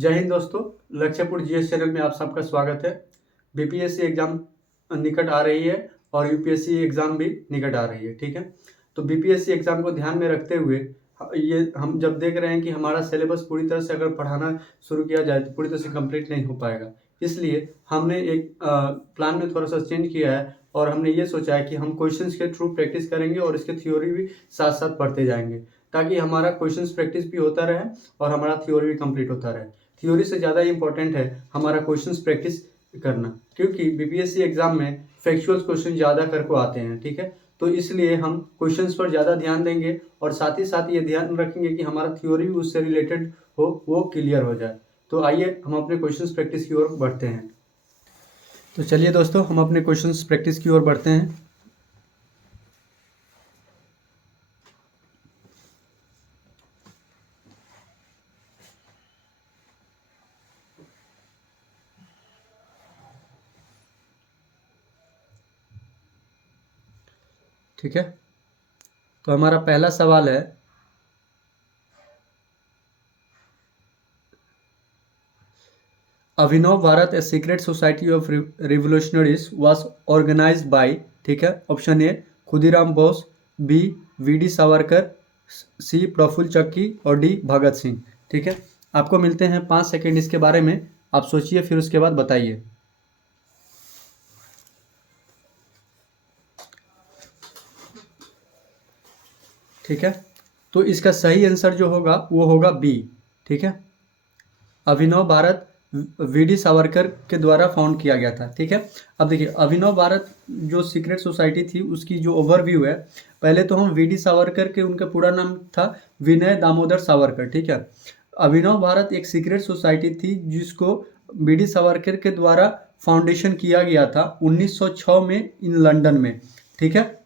जय हिंद दोस्तों, लक्ष्यपुर GS channel में आप सबका स्वागत है। बीपीएससी एग्जाम निकट आ रही है और यूपीएससी एग्जाम भी निकट आ रही है। ठीक है, तो बीपीएससी एग्जाम को ध्यान में रखते हुए ये हम जब देख रहे हैं कि हमारा सिलेबस पूरी तरह से अगर पढ़ाना शुरू किया जाए तो पूरी तरह से कंप्लीट नहीं हो पाएगा। इसलिए हमने एक प्लान में थोड़ा सा चेंज किया है और हमने ये सोचा है कि हम क्वेश्चंस के थ्रू प्रैक्टिस करेंगे और इसके थ्योरी भी साथ साथ पढ़ते जाएंगे, ताकि हमारा क्वेश्चंस प्रैक्टिस भी होता रहे और हमारा थ्योरी भी कंप्लीट होता रहे। थ्योरी से ज़्यादा इंपॉर्टेंट है हमारा क्वेश्चंस प्रैक्टिस करना, क्योंकि बीपीएससी एग्जाम में फैक्चुअल क्वेश्चन ज़्यादा करके आते हैं। ठीक है, तो इसलिए हम क्वेश्चंस पर ज़्यादा ध्यान देंगे और साथ ही साथ ये ध्यान रखेंगे कि हमारा थ्योरी भी उससे रिलेटेड हो, वो क्लियर हो जाए। तो आइए हम अपने क्वेश्चंस प्रैक्टिस की ओर बढ़ते हैं। तो चलिए दोस्तों, हम अपने क्वेश्चंस प्रैक्टिस की ओर बढ़ते हैं। ठीक है, तो हमारा पहला सवाल है, Abhinav Bharat a secret society of revolutionaries was organised by. ठीक है, option A Khudiram Bose, B V D. Savarkar, C Prafulla Chaki और डी भगत सिंह। ठीक है, आपको मिलते हैं 5 सेकेंड, इसके बारे में आप सोचिए, फिर उसके बाद बताइए। ठीक है, तो इसका सही आंसर जो होगा वो होगा बी। ठीक है, अभिनव भारत वी.डी. सावरकर के द्वारा फाउंड किया गया था। ठीक है, अब देखिए अभिनव भारत जो सीक्रेट सोसाइटी थी उसकी जो ओवरव्यू है, पहले तो हम वी.डी. सावरकर के, उनका पूरा नाम था विनय दामोदर सावरकर। ठीक है, अभिनव भारत एक सीक्रेट सोसाइटी थी जिसको वी.डी. सावरकर के द्वारा फाउंडेशन किया गया था 1906 में इन लंदन में। ठीक है,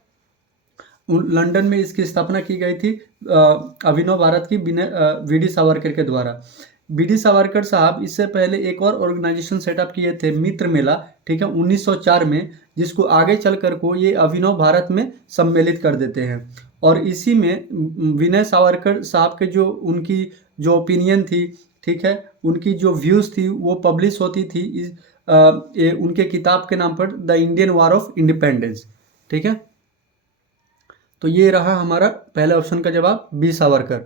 लंदन में इसकी स्थापना की गई थी अभिनव भारत की वी.डी. सावरकर के द्वारा। वी.डी. सावरकर साहब इससे पहले एक और ऑर्गेनाइजेशन सेटअप किए थे, मित्र मेला। ठीक है, 1904 में, जिसको आगे चलकर को ये अभिनव भारत में सम्मिलित कर देते हैं। और इसी में विनय सावरकर साहब के जो उनकी जो ओपिनियन थी, ठीक है, उनकी जो व्यूज़ थी वो पब्लिश होती थी उनके किताब के नाम पर, the Indian war of independence. ठीक है, तो ये रहा हमारा पहले ऑप्शन का जवाब, बी सावरकर।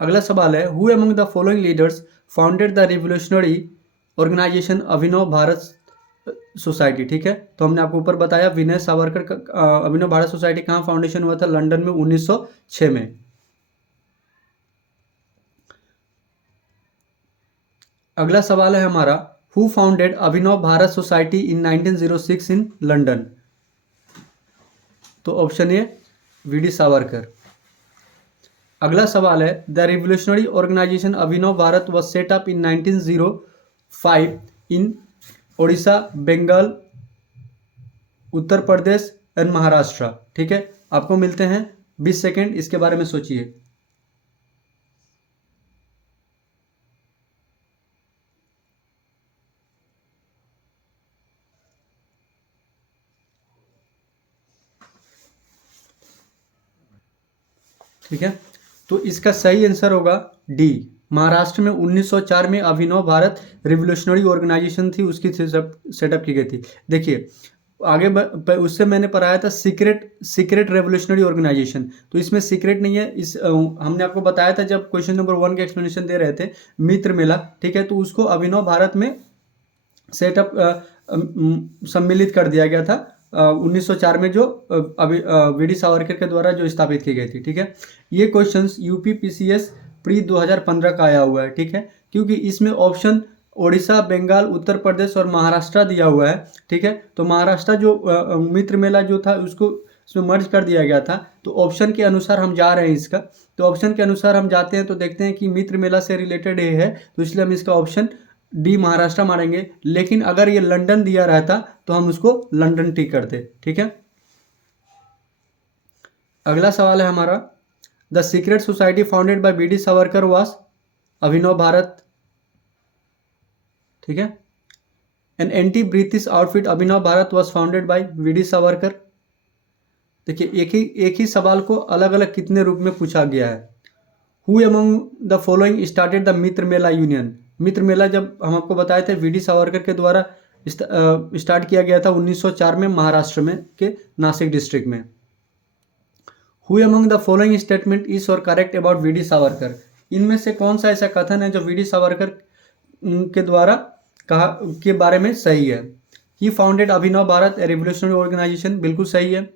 अगला सवाल है, who among the following leaders founded the revolutionary organisation Abhinav Bharat society. ठीक है, तो हमने आपको ऊपर बताया विनय सावरकर का अभिनव भारत सोसाइटी कहाँ फाउंडेशन हुआ था, लंदन में 1906 में। अगला सवाल है हमारा, who founded Abhinav Bharat society in 1906 in London. तो ऑप्शन ए वी.डी. सावरकर। अगला सवाल है, the revolutionary organisation Abhinav Bharat was set up in 1905 in Odisha, Bengal, Uttar Pradesh and Maharashtra. ठीक है, आपको मिलते हैं 20 सेकेंड, इसके बारे में सोचिए। ठीक है, तो इसका सही आंसर होगा डी, महाराष्ट्र में 1904 में अभिनव भारत रिवोल्यूशनरी ऑर्गेनाइजेशन थी, उसकी सेटअप की गई थी। देखिए आगे उससे मैंने पढ़ाया था सीक्रेट रेवोल्यूशनरी ऑर्गेनाइजेशन, तो इसमें सीक्रेट नहीं है। हमने आपको बताया था जब क्वेश्चन नंबर 1 का एक्सप्लेनेशन दे रहे थे, मित्र मेला। ठीक है, तो उसको अभिनव भारत में सेटअप सम्मिलित कर दिया गया था 1904 में, जो वी.डी. सावरकर के द्वारा जो स्थापित की गई थी। ठीक है, ये क्वेश्चंस यूपी पीसीएस प्री 2015 का आया हुआ है। ठीक है, क्योंकि इसमें ऑप्शन ओडिशा, बंगाल, उत्तर प्रदेश और महाराष्ट्र दिया हुआ है। ठीक है, तो महाराष्ट्र जो मित्र मेला जो था उसको इसमें मर्ज कर दिया गया था। तो ऑप्शन के अनुसार हम जा रहे हैं इसका, तो ऑप्शन के अनुसार हम जाते हैं तो देखते हैं कि मित्र मेला से रिलेटेड ये है, तो इसलिए हम इसका ऑप्शन डी महाराष्ट्र मारेंगे। लेकिन अगर ये लंदन दिया रहता तो हम उसको लंदन टिक करते। ठीक है, अगला सवाल है हमारा, the secret society founded by V D. Savarkar was Abhinav Bharat. ठीक है, an anti British outfit Abhinav Bharat was founded by V D. Savarkar. देखिए एक ही सवाल को अलग अलग कितने रूप में पूछा गया है। Who among the following started the Mitra Mela union. Mitra Mela जब हम आपको बताए थे वी डी सावरकर के द्वारा स्टार्ट किया गया था 1904 में महाराष्ट्र में के नासिक डिस्ट्रिक्ट में। Who among the following statement is और correct about V D Savarkar. इनमें से कौन सा ऐसा कथन है जो वी डी सावरकर के द्वारा कहा के बारे में सही है। He founded Abhinav Bharat a revolutionary organisation, बिल्कुल सही है।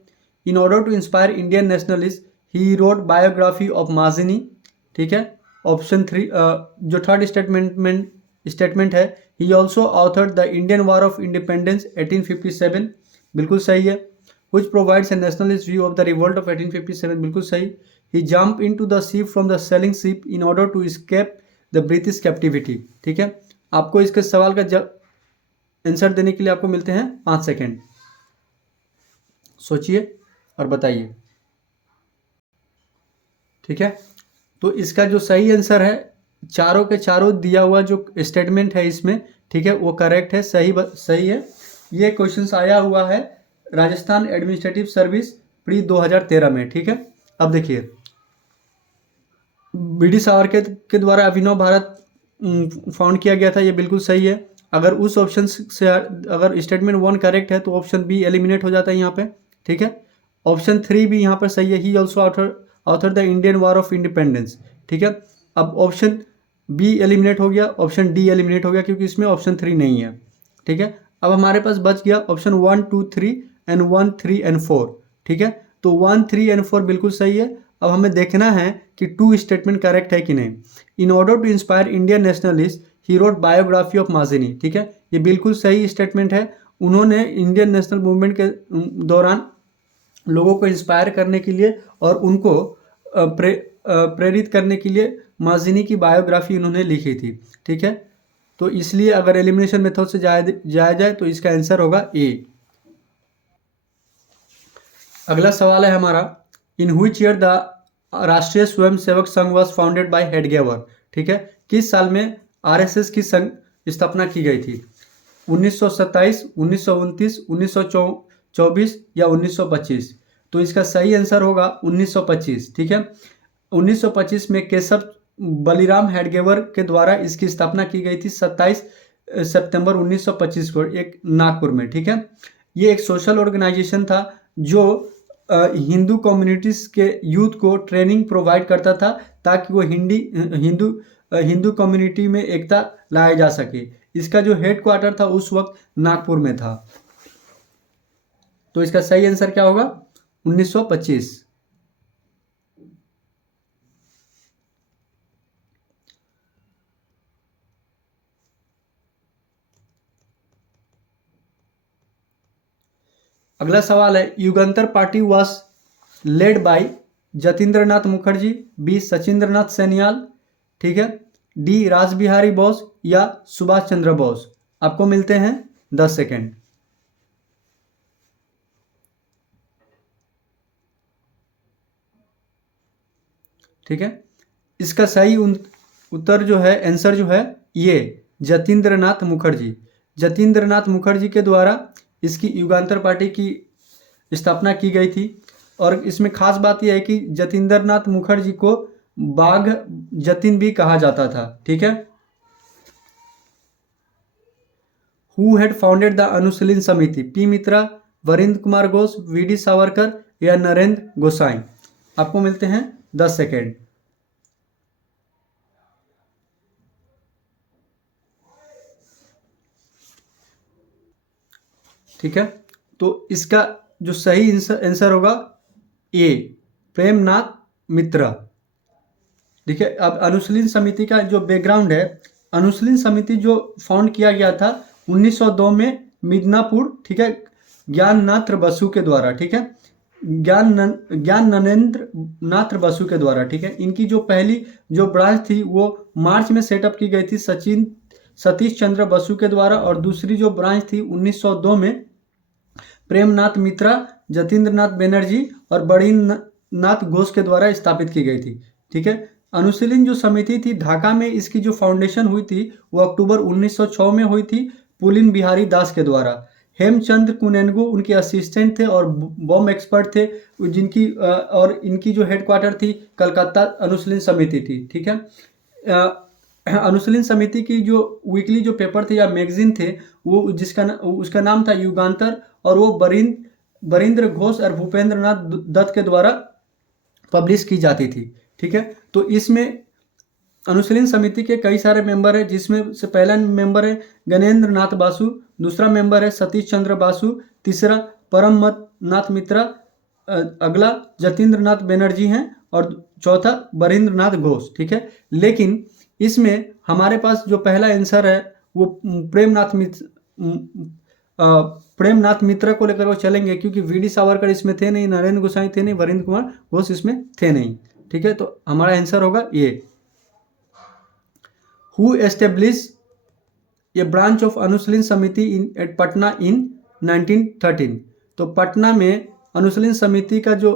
In order to inspire Indian nationalist he wrote biography of Mazzini, ठीक है। ऑप्शन 3 जो थर्ड स्टेटमेंट है, he also authored the Indian war of independence 1857, बिल्कुल सही है। which provides a nationalist view of the revolt of 1857, बिल्कुल सही। he jumped into the sea from the sailing ship in order to escape the British captivity, ठीक है। आपको इसके सवाल का आंसर देने के लिए आपको मिलते हैं 5 सेकेंड, सोचिए और बताइए, ठीक है। तो इसका जो सही आंसर है, चारों के चारों दिया हुआ जो स्टेटमेंट है इसमें, ठीक है, वो करेक्ट है, सही है। ये क्वेश्चन आया हुआ है राजस्थान एडमिनिस्ट्रेटिव सर्विस प्री 2013 में, ठीक है। अब देखिए, वी डी सावरकर के द्वारा अभिनव भारत फाउंड किया गया था, ये बिल्कुल सही है। अगर उस ऑप्शन से अगर स्टेटमेंट 1 करेक्ट है तो ऑप्शन बी एलिमिनेट हो जाता है यहाँ पे, ठीक है। ऑप्शन 3 भी यहाँ पर सही है, he also author the Indian war of independence, ठीक है। अब ऑप्शन बी एलिमिनेट हो गया, ऑप्शन डी एलिमिनेट हो गया क्योंकि इसमें ऑप्शन 3 नहीं है, ठीक है। अब हमारे पास बच गया ऑप्शन 1, 2, 3 एंड 1, 3 एंड 4, ठीक है। तो 1, 3 एंड 4 बिल्कुल सही है। अब हमें देखना है कि 2 स्टेटमेंट करेक्ट है कि नहीं। In order to inspire Indian nationalist he wrote biography of Mazzini, ठीक है, ये बिल्कुल सही स्टेटमेंट है। उन्होंने इंडियन नेशनल मूवमेंट के दौरान लोगों को इंस्पायर करने के लिए और उनको प्रेरित करने के लिए माजिनी की बायोग्राफी उन्होंने लिखी थी, ठीक है। तो इसलिए अगर एलिमिनेशन मेथड से जाया जाए तो इसका आंसर होगा ए। अगला सवाल है हमारा, इन व्हिच ईयर द राष्ट्रीय Swayamsevak Sangh was founded bye Hedgewar, ठीक है। किस साल में आरएसएस की स्थापना की गई थी? 1927, 1929, 1924 या 1925? तो इसका सही आंसर होगा 1925, ठीक है। 1925 में केशव बलिराम हेडगेवर के द्वारा इसकी स्थापना की गई थी 27 सितंबर 1925 को, एक नागपुर में, ठीक है। ये एक सोशल ऑर्गेनाइजेशन था जो हिंदू कम्युनिटीज़ के यूथ को ट्रेनिंग प्रोवाइड करता था ताकि वो हिंदू कम्युनिटी में एकता लाया जा सके। इसका जो हेड क्वार्टर था उस वक्त नागपुर में था। तो इसका सही आंसर क्या होगा? 1925। अगला सवाल है, Yugantar party was led by Jatindranath Mukherjee, B Sachindranath Sanyal, ठीक है, डी रासबिहारी बोस या सुभाष चंद्र बोस? आपको मिलते हैं 10 सेकेंड। ठीक है, इसका सही उत्तर जो है, आंसर जो है ये जतींद्रनाथ मुखर्जी। जतींद्रनाथ मुखर्जी के द्वारा इसकी युगांतर पार्टी की स्थापना की गई थी। और इसमें खास बात यह है कि जतींद्रनाथ मुखर्जी को बाघ जतिन भी कहा जाता था, ठीक है। Who had founded the Anushilan Samiti? P Mitra, Varindra Kumar Ghosh, V D Savarkar या नरेंद्र गोसाई? आपको मिलते हैं 10 सेकेंड। ठीक है, तो इसका जो सही आंसर होगा ए, प्रेमनाथ मित्रा। देखिए, अब अनुशीलन समिति का जो बैकग्राउंड है, अनुशीलन समिति जो फाउंड किया गया था 1902 में मिदनापुर, ठीक है, ज्ञाननाथ बसु के द्वारा, ठीक है, ज्ञाननरेंद्र नाथ बसु के द्वारा, ठीक है। इनकी जो पहली जो ब्रांच थी वो मार्च में सेटअप की गई थी सतीश चंद्र बसु के द्वारा, और दूसरी जो ब्रांच थी 1902 में प्रेमनाथ मित्रा, जतींद्रनाथ बनर्जी और बद्रीनाथ घोष के द्वारा स्थापित की गई थी, ठीक है। अनुशीलन जो समिति थी ढाका में, इसकी जो फाउंडेशन हुई थी वो अक्टूबर 1906 में हुई थी पुलिन बिहारी दास के द्वारा। हेमचंद कुनेनगु उनके असिस्टेंट थे और बॉम्ब एक्सपर्ट थे, जिनकी और इनकी जो हेडक्वार्टर थी कलकत्ता अनुशीलन समिति थी। ठीक है, अनुशीलन समिति की जो वीकली जो पेपर थे या मैगजीन थे वो उसका नाम था युगांतर, और वो बरिंद्र घोष और भूपेंद्र नाथ दत्त के द्वारा पब्लिश की जाती थी। ठीक है, तो इसमें अनुशीलन समिति के कई सारे मेंबर हैं, जिसमें से पहला मेंबर है गणेंद्र नाथ बासु, दूसरा मेंबर है सतीश चंद्र बासु, तीसरा परममत नाथ मित्रा, अगला जतीन्द्र नाथ बनर्जी हैं, और चौथा बरिंद्र नाथ घोष। ठीक है, लेकिन इसमें हमारे पास जो पहला आंसर है वो प्रेमनाथ मित्रा को लेकर वो चलेंगे, क्योंकि वीडी सावरकर इसमें थे नहीं, नरेंद्र गोसाई थे नहीं, वरिंद्र कुमार घोष इसमें थे नहीं। ठीक है, तो हमारा आंसर होगा ये। Who establish a branch of Anushilan Samiti eight Patna इन 1913। तो पटना में अनुशीलन समिति का जो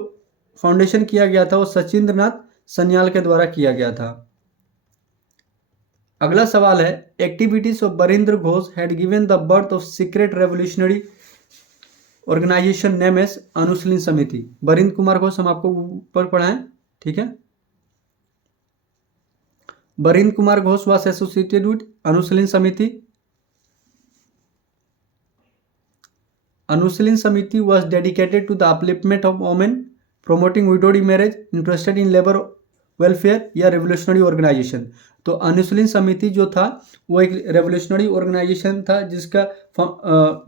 फाउंडेशन किया गया था वो सचिंद्र नाथ सन्याल के द्वारा किया गया था। अगला सवाल है, activities of Barindra Ghosh had given the birth of secret revolutionary organisation name as Anushilan Samiti. Barindra Kumar Ghosh हम आपको ऊपर पढ़ाएं। ठीक है, Barindra Kumar Ghosh was associated with Anushilan Samiti. अनुशीलन समिति was dedicated to the upliftment of women, promoting widowed marriage, interested in labor welfare या revolutionary organization। तो अनुशीलन समिति जो था वो एक रेवोल्यूशनरी ऑर्गेनाइजेशन था, जिसका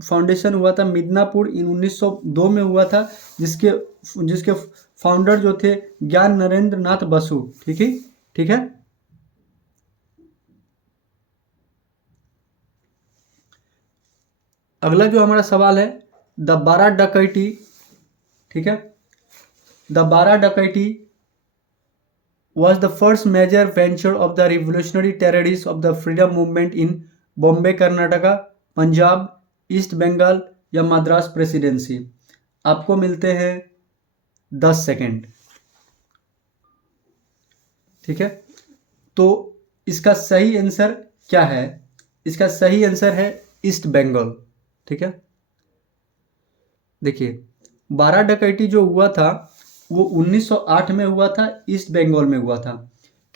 फाउंडेशन हुआ था मिदनापुर इन 1902 में हुआ था, जिसके फाउंडर जो थे ज्ञान नरेंद्र नाथ बसु। ठीक है, अगला जो हमारा सवाल है, द बारह डकैती। ठीक है, द बारह डकैती was the first major venture of the revolutionary terrorists of the freedom movement in Bombay, Karnataka, Punjab, east Bengal या मद्रास प्रेसिडेंसी। आपको मिलते हैं 10 सेकेंड। ठीक है, तो इसका सही आंसर क्या है? इसका सही आंसर है ईस्ट बंगाल। ठीक है, देखिए 12 डकैती जो हुआ था वो 1908 में हुआ था, ईस्ट बंगाल में हुआ था।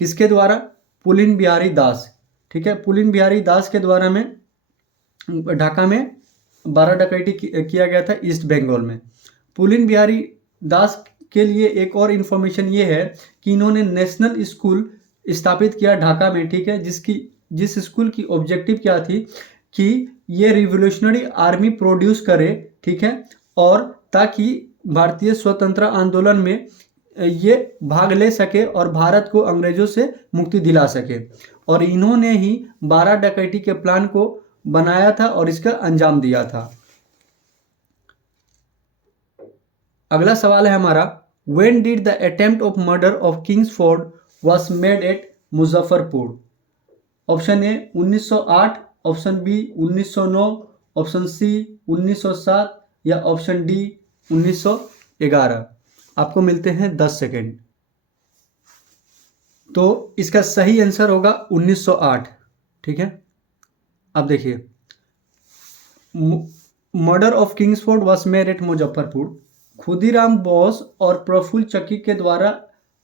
किसके द्वारा? पुलिन बिहारी दास। ठीक है, पुलिन बिहारी दास के द्वारा में ढाका में 12 डकैती किया गया था ईस्ट बंगाल में। पुलिन बिहारी दास के लिए एक और इन्फॉर्मेशन ये है कि इन्होंने नेशनल स्कूल स्थापित किया ढाका में। ठीक है, जिस स्कूल की ऑब्जेक्टिव क्या थी कि ये रिवोल्यूशनरी आर्मी प्रोड्यूस करे। ठीक है, और ताकि भारतीय स्वतंत्रता आंदोलन में ये भाग ले सके और भारत को अंग्रेजों से मुक्ति दिला सके। और इन्होंने ही 12 डकैती के प्लान को बनाया था और इसका अंजाम दिया था। अगला सवाल है हमारा, when did the attempt of murder of Kingsford was made at Muzaffarpur? Option A 1908, option B 1909, option C 1907 या ऑप्शन डी 1911। आपको मिलते हैं 10 सेकेंड। तो इसका सही आंसर होगा 1908। ठीक है, अब देखिए, murder of Kingsford was made at Muzaffarpur. Khudiram Bose और प्रफुल्ल चक्की के द्वारा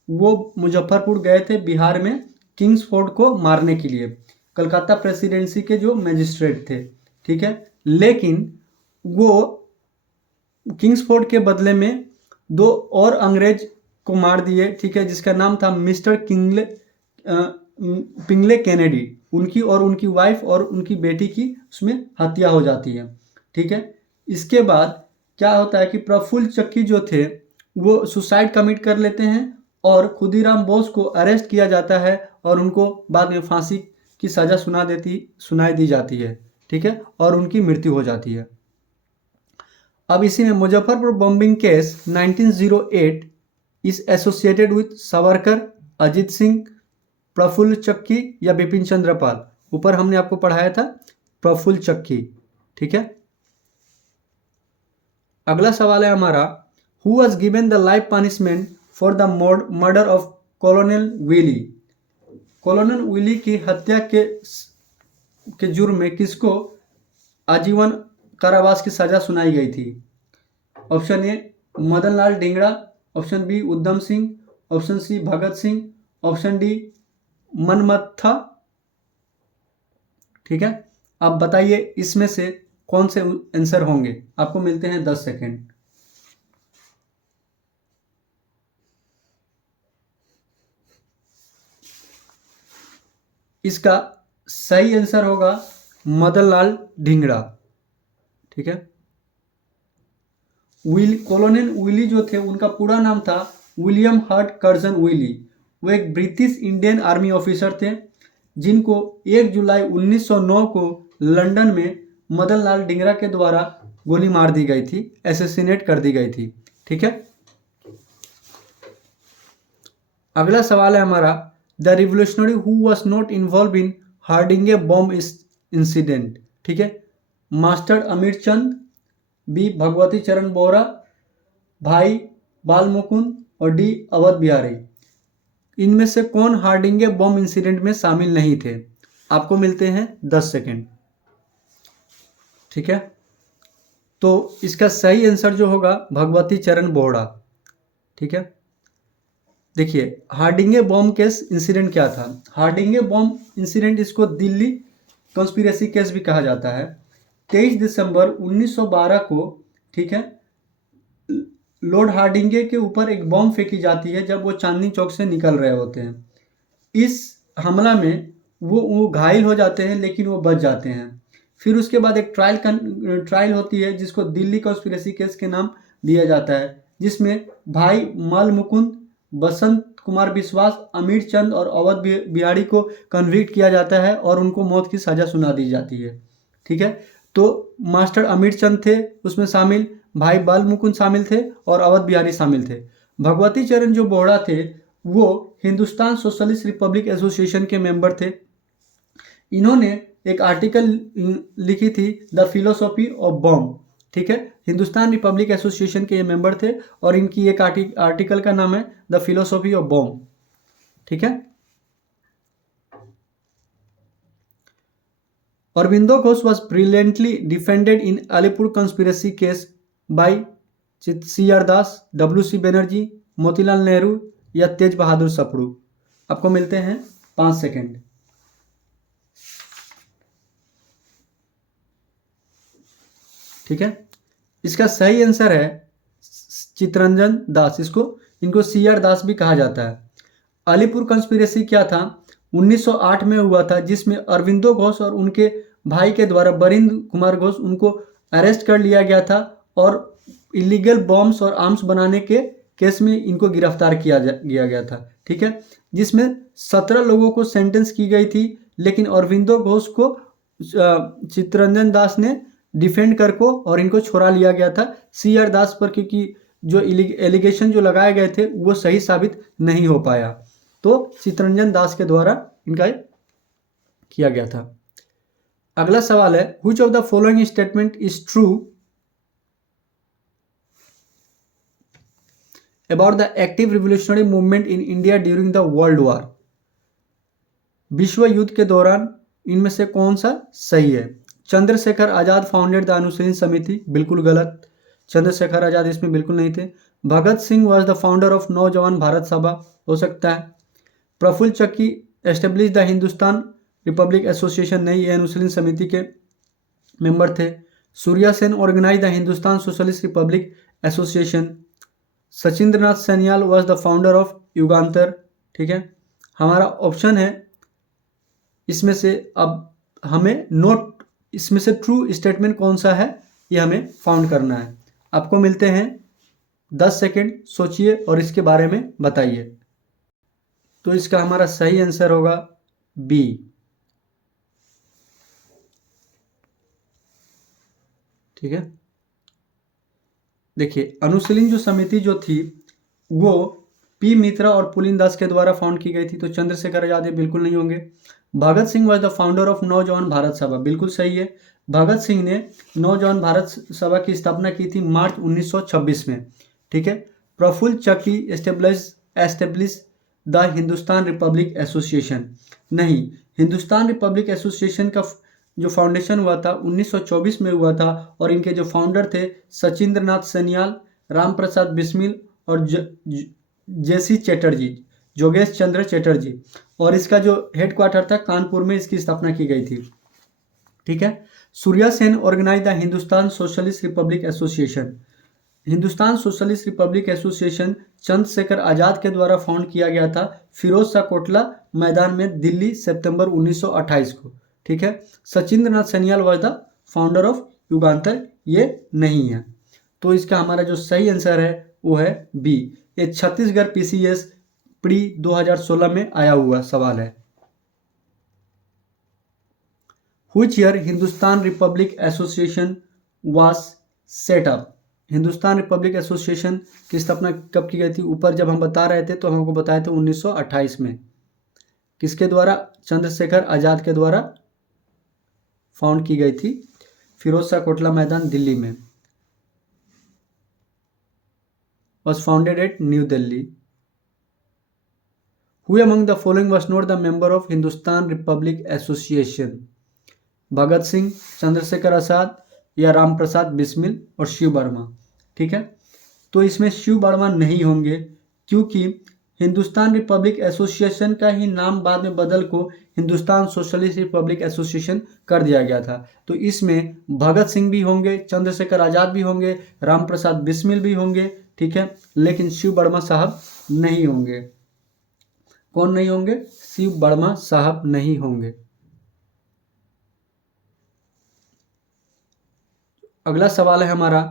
वो मुजफ्फरपुर गए थे बिहार में किंग्सफोर्ड को मारने के लिए, कलकत्ता प्रेसिडेंसी के जो मजिस्ट्रेट थे। ठीक है, लेकिन वो किंग्सफोर्ड के बदले में 2 और अंग्रेज को मार दिए। ठीक है, जिसका नाम था मिस्टर पिंगले कैनेडी। उनकी और उनकी वाइफ और उनकी बेटी की उसमें हत्या हो जाती है। ठीक है, इसके बाद क्या होता है कि प्रफुल्ल चक्की जो थे वो सुसाइड कमिट कर लेते हैं और खुदीराम बोस को अरेस्ट किया जाता है और उनको बाद में फांसी की सज़ा सुनाई दी जाती है। ठीक है, और उनकी मृत्यु हो जाती है। अब इसी में Muzaffarpur bombing case 1908 is associated with Savarkar, Ajit Singh, Prafulla Chaki या बिपिन चंद्र पाल। ऊपर हमने आपको पढ़ाया था प्रफुल्ल चक्की। ठीक है, अगला सवाल है हमारा, who was given the life punishment for the murder of colonel Wyllie? Colonel Wyllie की हत्या के जुर्म में किसको आजीवन कारावास की सजा सुनाई गई थी? Option A Madan Lal Dhingra, option B Udham Singh, option C Bhagat Singh, option D Manmatha. ठीक है, आप बताइए इसमें से कौन से आंसर होंगे। आपको मिलते हैं 10 सेकेंड। इसका सही आंसर होगा मदन लाल ढींगरा। ठीक है, कॉलोनेल विली जो थे उनका पूरा नाम था विलियम हर्ट कर्जन विली। वो एक ब्रिटिश इंडियन आर्मी ऑफिसर थे जिनको 1 जुलाई 1909 को लंदन में मदन लाल ढींगरा के द्वारा गोली मार दी गई थी, एसेसिनेट कर दी गई थी। ठीक है, अगला सवाल है हमारा, the revolutionary who was not involve in Hardinge bomb incident. ठीक है, मास्टर अमीर चंद, बी भगवती चरण बोहरा, भाई बाल मुकुंद और डी अवध बिहारी। इनमें से कौन हार्डिंगे बॉम्ब इंसिडेंट में शामिल नहीं थे? आपको मिलते हैं 10 सेकेंड। ठीक है, तो इसका सही आंसर जो होगा भगवती चरण बोहरा। ठीक है, देखिए हार्डिंगे बॉम्ब केस इंसिडेंट क्या था। हार्डिंगे बॉम्ब इंसिडेंट, इसको दिल्ली कॉन्स्पिरेसी केस भी कहा जाता है। 23 दिसंबर 1912 को, ठीक है, लॉर्ड हार्डिंगे के ऊपर एक बॉम्ब फेंकी जाती है जब वो चांदनी चौक से निकल रहे होते हैं। इस हमला में वो घायल हो जाते हैं लेकिन वो बच जाते हैं। फिर उसके बाद एक ट्रायल होती है जिसको दिल्ली कॉन्स्पिरेसी केस के नाम दिया जाता है, जिसमें भाई माल मुकुंद, बसंत कुमार विश्वास, अमीर चंद और अवध बिहारी को कन्विक्ट किया जाता है और उनको मौत की सजा सुना दी जाती है। ठीक है, तो मास्टर अमीर चंद थे उसमें शामिल, भाई बाल मुकुंद शामिल थे और अवध बिहारी शामिल थे। भगवती चरण जो बोहरा थे वो हिंदुस्तान सोशलिस्ट रिपब्लिक एसोसिएशन के मेंबर थे। इन्होंने एक आर्टिकल लिखी थी, द फिलोसॉफी ऑफ बॉम्ब। ठीक है, हिंदुस्तान रिपब्लिक एसोसिएशन के ये मेंबर थे और इनकी एक आर्टिकल का नाम है द फिलोसॉफी ऑफ बॉम्ब। ठीक है, Aurobindo Ghosh was brilliantly defended in Alipur conspiracy case by C.R. Das, W.C. Banerjee, Motilal Nehru या तेज बहादुर सप्रू। आपको मिलते हैं 5 सेकेंड। ठीक है, इसका सही आंसर है चितरंजन दास। इनको C.R. दास भी कहा जाता है। अलीपुर कंस्पिरेसी क्या था? 1908 में हुआ था, जिसमें अरविंदो घोष और उनके भाई के द्वारा बरिंद कुमार घोष उनको अरेस्ट कर लिया गया था और इलीगल बॉम्ब्स और आर्म्स बनाने के केस में इनको गिरफ्तार किया गया था। ठीक है, जिसमें 17 लोगों को सेंटेंस की गई थी, लेकिन अरविंदो घोष को चितरंजन दास ने डिफेंड कर को और इनको छोड़ा लिया गया था C.R. दास पर, क्योंकि जो एलिगेशन जो लगाए गए थे वो सही साबित नहीं हो पाया, तो चितरंजन दास के द्वारा इनका किया गया था। अगला सवाल है, which of the following statement is true about the active revolutionary movement in India during the world war. विश्व युद्ध के दौरान इनमें से कौन सा सही है? चंद्रशेखर आजाद फाउंडेड द अनुशीलन समिति, बिल्कुल गलत। चंद्रशेखर आजाद इसमें बिल्कुल नहीं थे। Bhagat Singh was the founder of Naujawan Bharat Sabha, हो सकता है। Prafulla Chaki establish the Hindustan republic association, नहीं, ये अनुशीलन समिति के मेंबर थे। Surya Sen organise the Hindustan socialist republic association. Sachindranath Sanyal was the founder of Yugantar. ठीक है, हमारा ऑप्शन है इसमें से, अब हमें नोट इसमें से ट्रू स्टेटमेंट कौन सा है ये हमें फाउंड करना है। आपको मिलते हैं 10 सेकेंड, सोचिए और इसके बारे में बताइए। तो इसका हमारा सही आंसर होगा बी। ठीक है, देखिए अनुशीलन जो समिति जो थी वो पी मित्रा और पुलिन दास के द्वारा फाउंड की गई थी, तो चंद्रशेखर आजाद ये बिल्कुल नहीं होंगे। Bhagat Singh was the founder of Naujawan Bharat सभा, बिल्कुल सही है। भगत सिंह ने नौजवान भारत सभा की स्थापना की थी मार्च 1926 में। ठीक है, Prafulla Chaki establish the Hindustan republic association, नहीं, हिंदुस्तान रिपब्लिक एसोसिएशन का जो फाउंडेशन हुआ था 1924 में हुआ था और इनके जो फाउंडर थे सचिंद्र नाथ सन्याल, राम प्रसाद बिस्मिल और जेसी चैटर्जी, जोगेश चंद्र चैटर्जी। और इसका जो हेडक्वार्टर था कानपुर में इसकी स्थापना की गई थी। ठीक है। Surya Sen organise the Hindustan socialist republic association. Hindustan socialist republic association Chandrashekhar Azad के द्वारा फाउंड किया गया था फिरोज शाह कोटला मैदान में दिल्ली सितंबर 1928 को। ठीक है। Sachindra Nath Sanyal was the founder of Yugantar, ये नहीं है। तो इसका हमारा जो सही आंसर है वो है बी। ये छत्तीसगढ़ पीसीएस प्री 2016 में आया हुआ सवाल है। Which year Hindustan republic association was set up? Hindustan republic association की स्थापना कब की गई थी? ऊपर जब हम बता रहे थे तो हमको बताए थे 1928 में। किसके द्वारा? चंद्रशेखर आजाद के द्वारा फाउंड की गई थी, फिरोज शाह कोटला मैदान दिल्ली में। was founded at New Delhi. Who among the following was not the member of Hindustan Republic Association? Bhagat Singh, Chandrashekhar Azad या राम प्रसाद बिस्मिल और शिव वर्मा। ठीक है। तो इसमें शिव वर्मा नहीं होंगे क्योंकि हिंदुस्तान रिपब्लिक एसोसिएशन का ही नाम बाद में बदल को हिंदुस्तान सोशलिस्ट रिपब्लिक एसोसिएशन कर दिया गया था। तो इसमें भगत सिंह भी होंगे, चंद्रशेखर आजाद भी होंगे, राम प्रसाद बिस्मिल भी होंगे। ठीक है। लेकिन शिव वर्मा साहब नहीं होंगे। कौन नहीं होंगे? शिव वर्मा साहब नहीं होंगे। अगला सवाल है हमारा,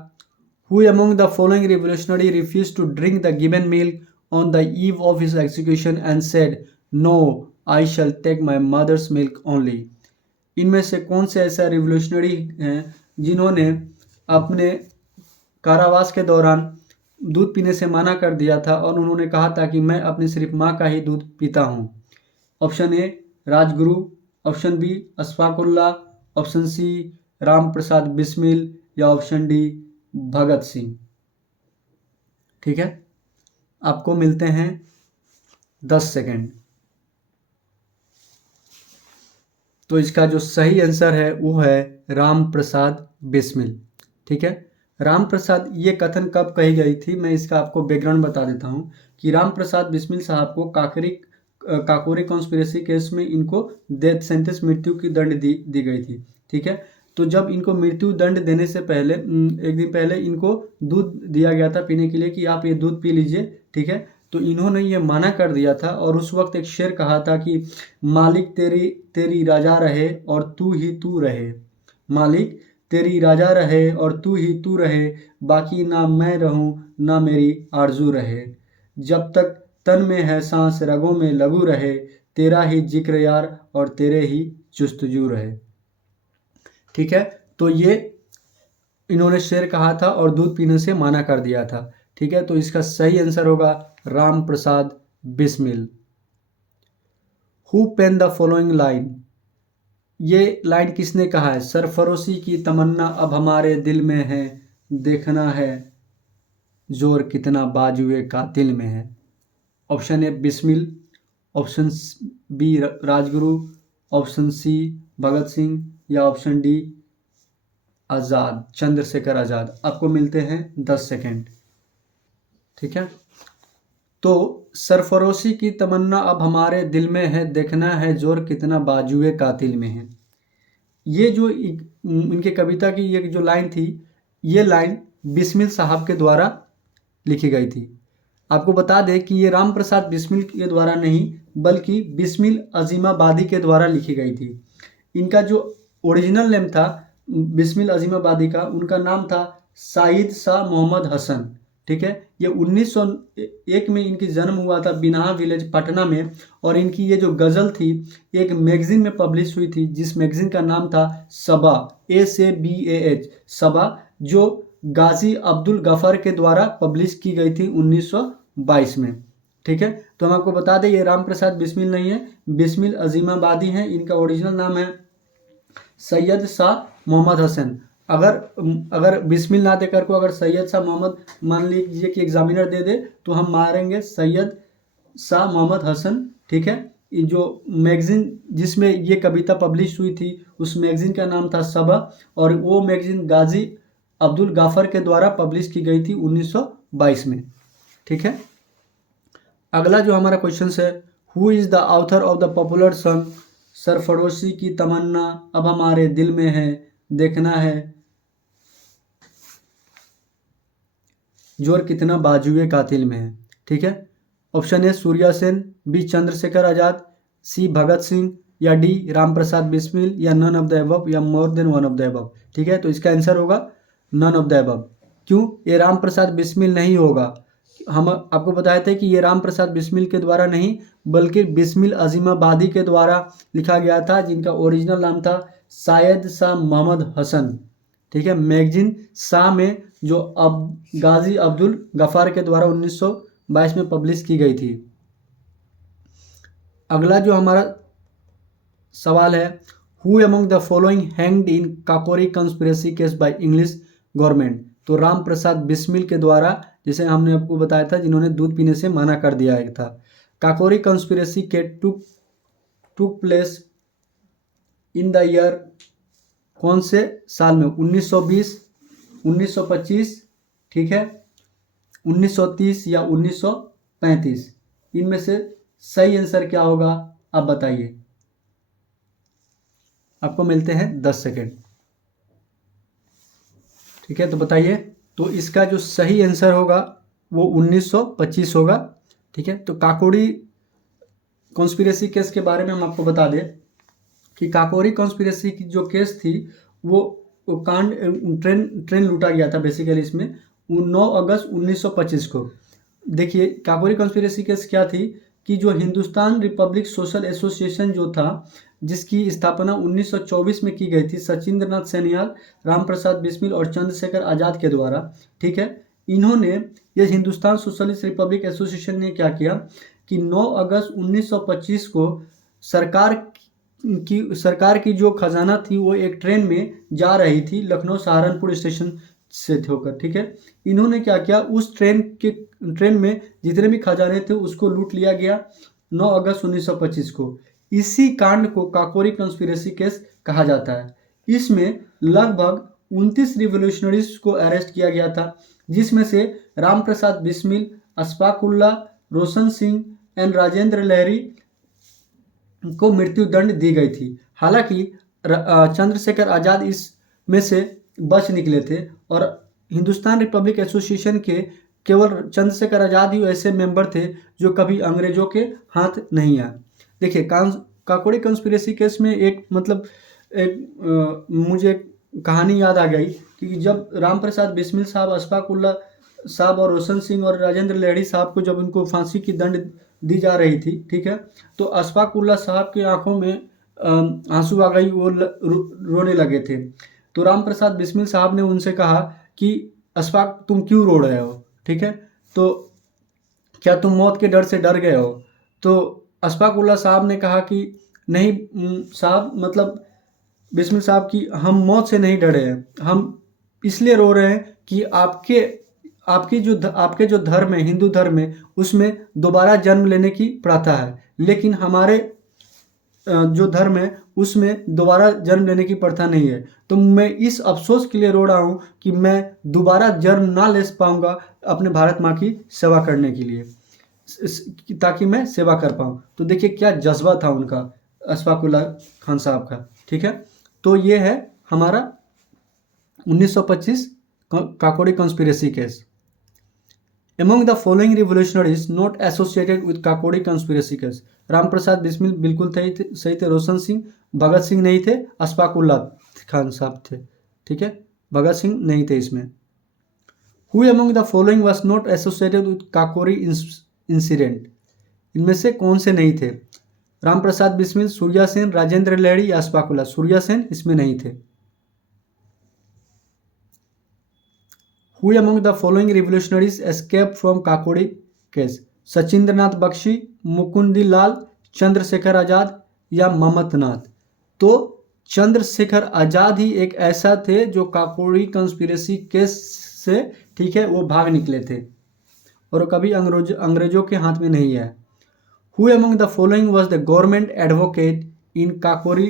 Who among the following revolutionary refused to drink the given milk on the eve of his execution and said, No, I shall take my mother's milk only? इनमें से कौन से ऐसा रिवोल्यूशनरी हैं जिन्होंने अपने कारावास के दौरान दूध पीने से मना कर दिया था और उन्होंने कहा था कि मैं अपनी सिर्फ माँ का ही दूध पीता हूँ? Option A Rajguru, option B Ashfaqulla, option C Ram Prasad Bismil या ऑप्शन डी भगत सिंह। ठीक है। आपको मिलते हैं 10 सेकेंड। तो इसका जो सही आंसर है वो है राम प्रसाद बिस्मिल। ठीक है। राम प्रसाद, ये कथन कब कही गई थी मैं इसका आपको बैकग्राउंड बता देता हूँ कि राम प्रसाद बिस्मिल साहब को काकोरी कॉन्स्पिरेसी केस में इनको डेथ सेंटेंस, मृत्यु की दंड दी गई थी। ठीक है। तो जब इनको मृत्यु दंड देने से पहले एक दिन पहले इनको दूध दिया गया था पीने के लिए कि आप ये दूध पी लीजिए। ठीक है। तो इन्होंने ये मना कर दिया था और उस वक्त एक शेर कहा था कि मालिक तेरी राजा रहे और तू ही तू रहे, मालिक तेरी राजा रहे और तू ही तू रहे, बाकी ना मैं रहूं ना मेरी आरजू रहे, जब तक तन में है सांस रगों में लघु रहे, तेरा ही जिक्र यार और तेरे ही जुस्तजू रहे। ठीक है। तो ये इन्होंने शेर कहा था और दूध पीने से मना कर दिया था। ठीक है। तो इसका सही आंसर होगा Ram Prasad Bismil. Who pen the following line? ये लाइन किसने कहा है? सरफरोशी की तमन्ना अब हमारे दिल में है, देखना है जोर कितना बाजुए कातिल में है। Option A Bismil, option B Rajguru, option C Bhagat Singh या ऑप्शन डी आज़ाद, चंद्रशेखर आज़ाद। आपको मिलते हैं 10 सेकेंड। ठीक है। तो सरफरोशी की तमन्ना अब हमारे दिल में है, देखना है जोर कितना बाजुए कातिल में है। ये जो इनके कविता की ये जो लाइन थी, ये लाइन बिस्मिल साहब के द्वारा लिखी गई थी। आपको बता दें कि ये राम प्रसाद बिस्मिल के द्वारा नहीं बल्कि बिस्मिल अजीमाबादी के द्वारा लिखी गई थी। इनका जो ओरिजिनल नेम था बिस्मिल अजीमाबादी का, उनका नाम था साइद शाह मोहम्मद हसन। ठीक है। ये 1901 में इनकी जन्म हुआ था बिनहा विलेज पटना में और इनकी ये जो गज़ल थी एक मैगजीन में पब्लिश हुई थी जिस मैगजीन का नाम था सबा, SABAH, सबा, जो गाजी अब्दुल गफर के द्वारा पब्लिश की गई थी 1922 में। ठीक है। तो हम आपको बता दें ये राम प्रसाद बिस्मिल नहीं है, बिस्मिल अजीमाबादी हैं। इनका ओरिजिनल नाम है सैयद शाह मोहम्मद हसन। अगर बिस्मिल ना देकर को अगर सैयद शाह मोहम्मद मान लीजिए कि एग्जामिनर दे दे तो हम मारेंगे सैयद शाह मोहम्मद हसन। ठीक है। ये जो मैगज़ीन जिसमें ये कविता पब्लिश हुई थी, उस मैगज़ीन का नाम था सबा, और वो मैगज़ीन गाज़ी अब्दुल गाफ़र के द्वारा पब्लिश की गई थी 1922 में। ठीक है। अगला जो हमारा क्वेश्चन है, who is the author of the popular song Sarfaroshi ki Tamanna अब हमारे दिल में है, देखना है जोर कितना बाजुए कातिल में है। ठीक है। Option A Surya Sen, B Chandrashekhar Azad, C Bhagat Singh, या डी राम प्रसाद बिस्मिल, या नन ऑफ द एबव, या more than one of the above. ठीक है। तो इसका आंसर होगा नन ऑफ द एबव। क्यों? ये राम प्रसाद बिस्मिल नहीं होगा। हम आपको बताए थे कि ये राम प्रसाद बिस्मिल के द्वारा नहीं, बल्कि बिस्मिल अजीमाबादी के द्वारा लिखा गया था, जिनका ओरिजिनल नाम था शायद शाह मोहम्मद हसन। ठीक है। मैगजीन शाह में जो अब गाजी अब्दुल गफ़ार के द्वारा 1922 में पब्लिश की गई थी। अगला जो हमारा सवाल है, who among the following hanged in Kakori conspiracy case by English government. तो राम प्रसाद बिस्मिल के द्वारा, जैसे हमने आपको बताया था, जिन्होंने दूध पीने से मना कर दिया था। काकोरी कंस्पिरेसी के took place in the year, कौन से साल में? 1920, 1925, ठीक है, 1930 या 1935। इनमें से सही आंसर क्या होगा, आप बताइए। आपको मिलते हैं 10 सेकेंड। ठीक है, तो बताइए। तो इसका जो सही आंसर होगा वो 1925 होगा। ठीक है। तो काकोरी कॉन्स्पिरेसी केस के बारे में हम आपको बता दें कि काकोरी कॉन्स्पिरेसी की जो केस थी, वो कांड ट्रेन लूटा गया था बेसिकली इसमें 9 अगस्त 1925 को। देखिए, काकोरी कॉन्स्पिरेसी केस क्या थी कि जो हिंदुस्तान रिपब्लिक सोशल एसोसिएशन जो था, जिसकी स्थापना 1924 में की गई थी सचिंद्र नाथ सैनियाल, राम प्रसाद बिस्मिल और चंद्रशेखर आज़ाद के द्वारा। ठीक है। इन्होंने, ये हिंदुस्तान सोशलिस्ट रिपब्लिक एसोसिएशन ने क्या किया कि 9 अगस्त 1925 को सरकार की जो खजाना थी, वो एक ट्रेन में जा रही थी लखनऊ सहारनपुर स्टेशन से होकर। ठीक है। इन्होंने क्या किया, उस ट्रेन में जितने भी खजाने थे उसको लूट लिया गया 9 अगस्त 1925 को। इसी कांड को काकोरी कंस्पिरेसी केस कहा जाता है। इसमें लगभग 29 रिवोल्यूशनरीज को अरेस्ट किया गया था, जिसमें से राम प्रसाद बिस्मिल, अशफाक उल्लाह, रोशन सिंह एंड राजेंद्र लहरी को मृत्यु दंड दी गई थी। हालांकि चंद्रशेखर आज़ाद इसमें से बच निकले थे, और हिंदुस्तान रिपब्लिक एसोसिएशन के केवल चंद्रशेखर आज़ाद ही ऐसे मेंबर थे जो कभी अंग्रेजों के हाथ नहीं आए। देखिए, काकोरी कंस्पिरेसी केस में मुझे कहानी याद आ गई कि जब राम प्रसाद बिस्मिल साहब, अशफाक उल्लाह साहब और रोशन सिंह और राजेंद्र लहरी साहब को जब उनको फांसी की दंड दी जा रही थी, ठीक है, तो अशफाक उल्लाह साहब की आंखों में आंसू आ गई, वो रोने लगे थे। तो राम प्रसाद बिस्मिल साहब ने उनसे कहा कि अशफाक, तुम क्यों रो रहे हो? ठीक है, तो क्या तुम मौत के डर से डर गए हो? तो अशफाक उल्लाह साहब ने कहा कि नहीं साहब, मतलब बिस्मिल साहब की हम मौत से नहीं डरे हैं, हम इसलिए रो रहे हैं कि आपके जो धर्म है, हिंदू धर्म है, उसमें दोबारा जन्म लेने की प्रथा है, लेकिन हमारे जो धर्म है उसमें दोबारा जन्म लेने की प्रथा नहीं है। तो मैं इस अफसोस के लिए रो रहा हूँ कि मैं दोबारा जन्म ना ले पाऊँगा अपने भारत माँ की सेवा करने के लिए, ताकि मैं सेवा कर पाऊँ। तो देखिए क्या जज्बा था उनका, अशफाक उल्लाह खान साहब का। ठीक है, तो ये है हमारा 1925 Kakori conspiracy case. Among the following revolutionaries not associated with Kakori conspiracy case, Ram Prasad Bismil बिल्कुल सही थे, रोशन सिंह, भगत सिंह नहीं थे, अशफाक उल्लाह खान साहब थे। ठीक है, भगत सिंह नहीं थे इसमें। Who among the following was not associated with Kakori incident, इनमें से कौन से नहीं थे? राम प्रसाद बिस्मिल, सूर्या सेन, राजेंद्र लहरी या अशफाक उल्लाह। सूर्या सेन इसमें नहीं थे। Who among the following revolutionaries escaped from Kakori case? Sachindra Nath Bakshi, Mukundi Lal, Chandrashekhar Azad या ममता नाथ। तो चंद्रशेखर आज़ाद ही एक ऐसा थे जो काकोरी कंस्पिरेसी केस से, ठीक है, वो भाग निकले थे और कभी अंग्रेजों के हाथ में नहीं है। Who among the following was the government advocate in Kakori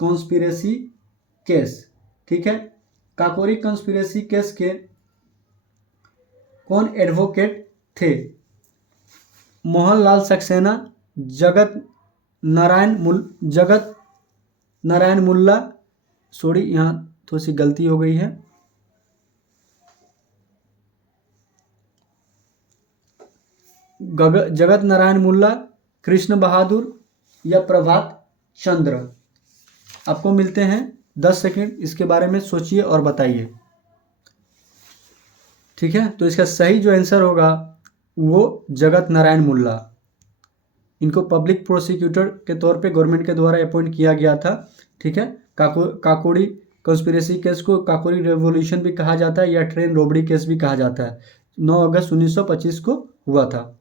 conspiracy case. ठीक है, काकोरी कॉन्स्पिरेसी केस के कौन एडवोकेट थे? मोहनलाल सक्सेना, जगत नारायण मुल्ला, सॉरी यहाँ थोड़ी सी गलती हो गई है, जगत नारायण मुल्ला, कृष्ण बहादुर या प्रभात चंद्र। आपको मिलते हैं 10 सेकंड, इसके बारे में सोचिए और बताइए। ठीक है, तो इसका सही जो आंसर होगा वो जगत नारायण मुल्ला। इनको पब्लिक प्रोसिक्यूटर के तौर पे गवर्नमेंट के द्वारा अपॉइंट किया गया था। ठीक है, काकोरी कॉन्स्पिरेसी केस को काकोरी रेवोल्यूशन भी कहा जाता है या ट्रेन रोबड़ी केस भी कहा जाता है। 9 अगस्त 1925 को हुआ था।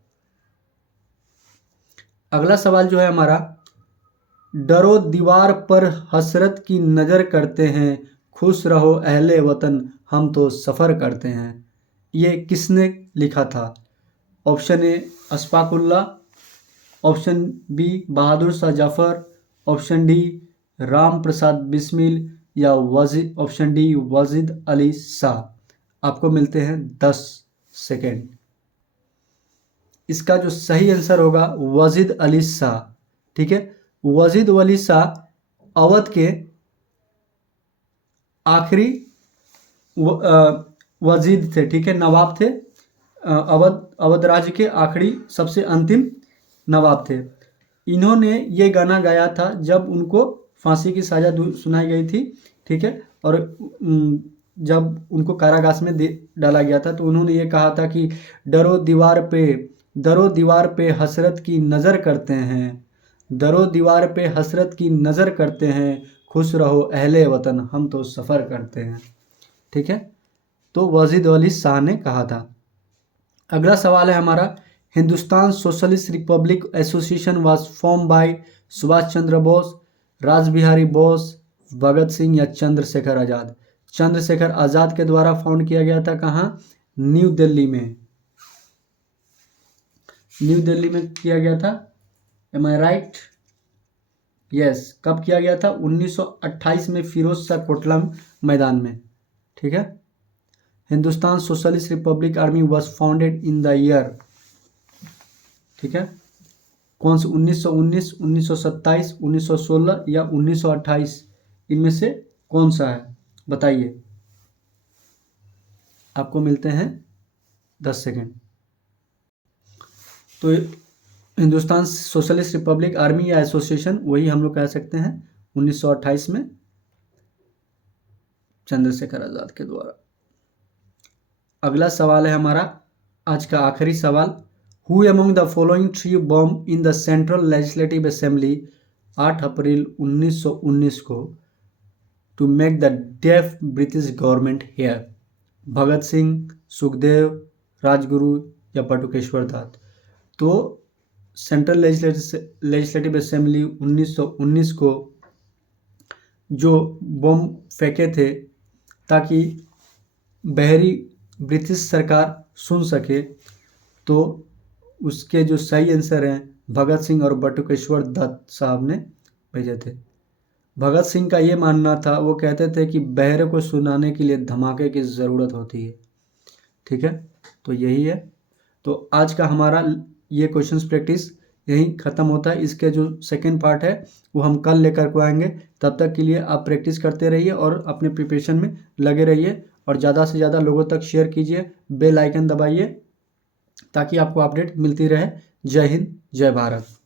अगला सवाल जो है हमारा, डरो दीवार पर हसरत की नज़र करते हैं, खुश रहो अहले वतन हम तो सफ़र करते हैं। ये किसने लिखा था? Option A Ashfaqulla, option B Bahadur Shah Zafar, option D Ram Prasad Bismil या ऑप्शन डी वाजिद अली शाह। आपको मिलते हैं 10 सेकेंड। इसका जो सही आंसर होगा वाजिद अली शाह। ठीक है, वाजिद अली शाह अवध के आखिरी वजीद थे। ठीक है, नवाब थे, अवध राज्य के आखिरी सबसे अंतिम नवाब थे। इन्होंने ये गाना गाया था जब उनको फांसी की सज़ा सुनाई गई थी। ठीक है, और जब उनको कारागार में डाला गया था तो उन्होंने ये कहा था कि डरो दीवार पे हसरत की नज़र करते हैं, दरो दीवार पे हसरत की नज़र करते हैं, खुश रहो अहले वतन हम तो सफ़र करते हैं। ठीक है, तो वाजिद अली शाह ने कहा था। अगला सवाल है हमारा, Hindustan socialist republic association was form by Subhash Chandra Bose, Raj Bihari Bose, Bhagat Singh या चंद्रशेखर आज़ाद। चंद्रशेखर आज़ाद के द्वारा फाउंड किया गया था। कहाँ? न्यू दिल्ली में। न्यू दिल्ली में किया गया था। एम आई राइट? यस। कब किया गया था? 1928 में फिरोज शाह कोटला मैदान में। ठीक है, Hindustan socialist Republic army was founded in the year. ठीक है, कौन से? 1919, 1927, 1916 या 1928? इनमें से कौन सा है बताइए। आपको मिलते हैं 10 सेकेंड। तो हिंदुस्तान सोशलिस्ट रिपब्लिक आर्मी या एसोसिएशन, वही हम लोग कह सकते हैं 1928 में चंद्रशेखर आज़ाद के द्वारा। अगला सवाल है हमारा आज का आखिरी सवाल, who among the following three bomb in the central legislative assembly 8 April 1919 को to make the deaf British government hear? Bhagat Singh, Sukhdev, Rajguru या बटुकेश्वर दत्त। तो सेंट्रल लेजिस्लेटिव असेंबली 1919 को जो बम फेंके थे ताकि बहरी ब्रिटिश सरकार सुन सके, तो उसके जो सही आंसर हैं भगत सिंह और बटुकेश्वर दत्त साहब ने भेजे थे। भगत सिंह का ये मानना था, वो कहते थे कि बहरे को सुनाने के लिए धमाके की ज़रूरत होती है। ठीक है, तो यही है। तो आज का हमारा ये क्वेश्चंस प्रैक्टिस यहीं ख़त्म होता है। इसके जो सेकंड पार्ट है वो हम कल लेकर को आएंगे। तब तक के लिए आप प्रैक्टिस करते रहिए और अपने प्रिपरेशन में लगे रहिए और ज़्यादा से ज़्यादा लोगों तक शेयर कीजिए, बेल आइकन दबाइए ताकि आपको अपडेट मिलती रहे। जय हिंद, जय भारत।